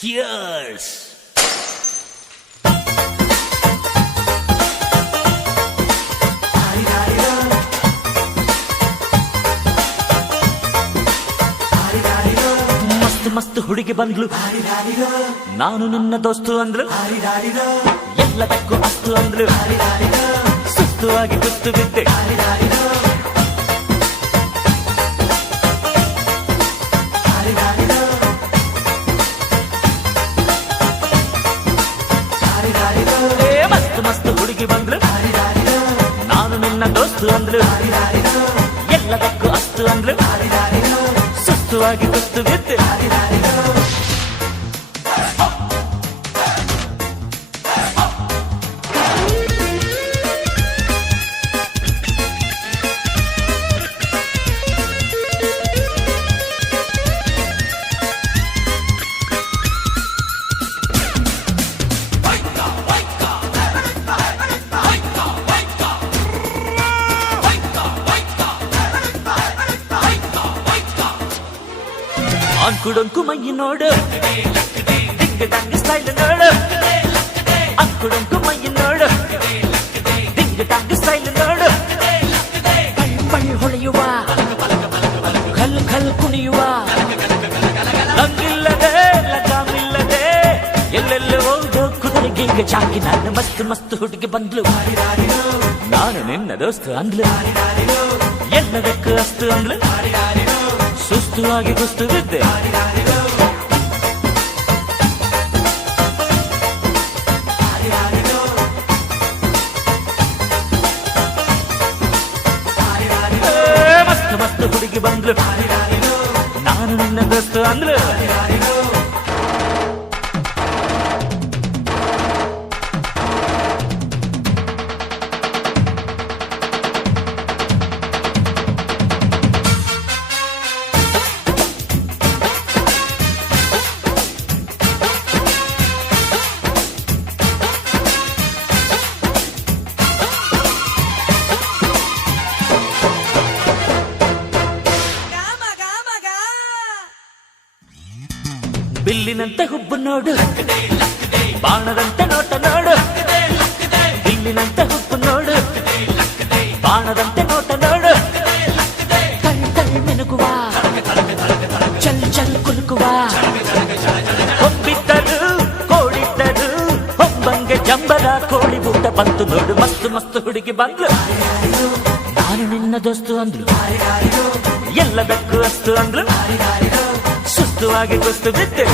Cheers! ಮಸ್ತ್ ಮಸ್ತ್ ಹುಡುಗಿ ಬಂದ್ಲು, ನಾನು ನಿನ್ನ ದೋಸ್ತು ಅಂದ್ಲು, ಎಲ್ಲದಕ್ಕೂ ಅಸ್ತು ಅಂದ್ಲು, ಸುಸ್ತು ಆಗಿ ಕುಸ್ತು ಬಿದ್ದೆ. ಮಸ್ತ್ ಮಸ್ತ್ ಹುಡುಗಿ ಬಂದ್ಲು, ನಾನು ನಿನ್ನ ದೋಸ್ತು ಅಂದ್ಲು, ಎಲ್ಲದಕ್ಕೂ ಅಸ್ತು ಅಂದ್ಲು, ಸುಸ್ತುವಾಗಿ ಕುಸ್ತು ಬಿದ್ದೆ. ಅಂಕುಡೊಂಕು ಮೈ ನೋಡು, ಡಿಂಗ್ ಡಂಗ್ ಸ್ಟೈಲ್ ನೋಡು, ಅಂಕುಡೊಂಕು ಮೈ ನೋಡು, ಡಿಂಗ್ ಡಂಗ್ ಸ್ಟೈಲ್ ನೋಡು, ಪಳ್ ಪಳ್ ಹೊಳೆಯುವ, ಖಲ್ ಖಲ್ ಕುಣಿಯುವ, ಲಂಗಿಲ್ಲದೆ ಲಗಾಮಿಲ್ಲದೆ ಎಲ್ಲೆಲ್ಲ ಹೋದು ಕುದುರೆಗೆ ಚಾಕಿ. ನಾನು ಮಸ್ತ್ ಮಸ್ತ್ ಹುಡುಗಿ ಬಂದ್ಲು, ನಾನು ನಿನ್ನ ದೋಸ್ತು ಅಂದ್ಲು, ಎಲ್ಲದಕ್ಕೂ ಅಸ್ತು ಅಂದ್ಲು, ಸುಸ್ತು ಆಗಿ ಕುಸ್ತು ಬಿದ್ದೆ. ಮಸ್ತ್ ಮಸ್ತ್ ಹುಡುಗಿ ಬಂದ್ಲು, ನಾನು ನಿನ್ನ ದೋಸ್ತು ಅಂದ್ಲು. ಬಿಲ್ಲಿನಂತೆ ಹುಬ್ಬು ನೋಡು, ಬಾಣದಂತೆ ನೋಟ ನೋಡು, ಬಿಲ್ಲಿನಂತೆ ಹುಬ್ಬು ನೋಡು, ಬಾಣದಂತೆ ನೋಟ ನೋಡು, ಕಳ್ ಕಳ್ ಮಿನುಗುವ, ಚಲ್ ಚಲ್ ಕುಲುಕುವ, ಹೊಬ್ಬಿದ್ದರು ಕೋಡಿದ್ದರು ಹೊಂಬಂಗೆ ಜಂಬದ ಕೋಳಿ ಊಟ ಬಂತು ನೋಡು. ಮಸ್ತ್ ಮಸ್ತ್ ಹುಡುಗಿ ಬಂದ್ಲು, ನಾನು ನಿನ್ನ ದೋಸ್ತು ಅಂದ್ಲು, ಎಲ್ಲದಕ್ಕೂ ಅಸ್ತು ಅಂದ್ಲು, ಸುಸ್ತುವಾಗಿ ಕುಸ್ತು ಬಿದ್ದೆ.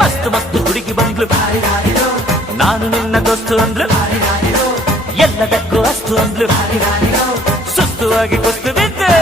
ಮಸ್ತ್ ಮಸ್ತ್ ಹುಡುಗಿ ಬಂದ್ಲು, ನಾನು ನಿನ್ನ ದೋಸ್ತು ಅಂದ್ಲು, ಎಲ್ಲದಕ್ಕೂ ಅಸ್ತು ಅಂದ್ಲು, ಸುಸ್ತುವಾಗಿ ಕುಸ್ತು ಬಿದ್ದೆ.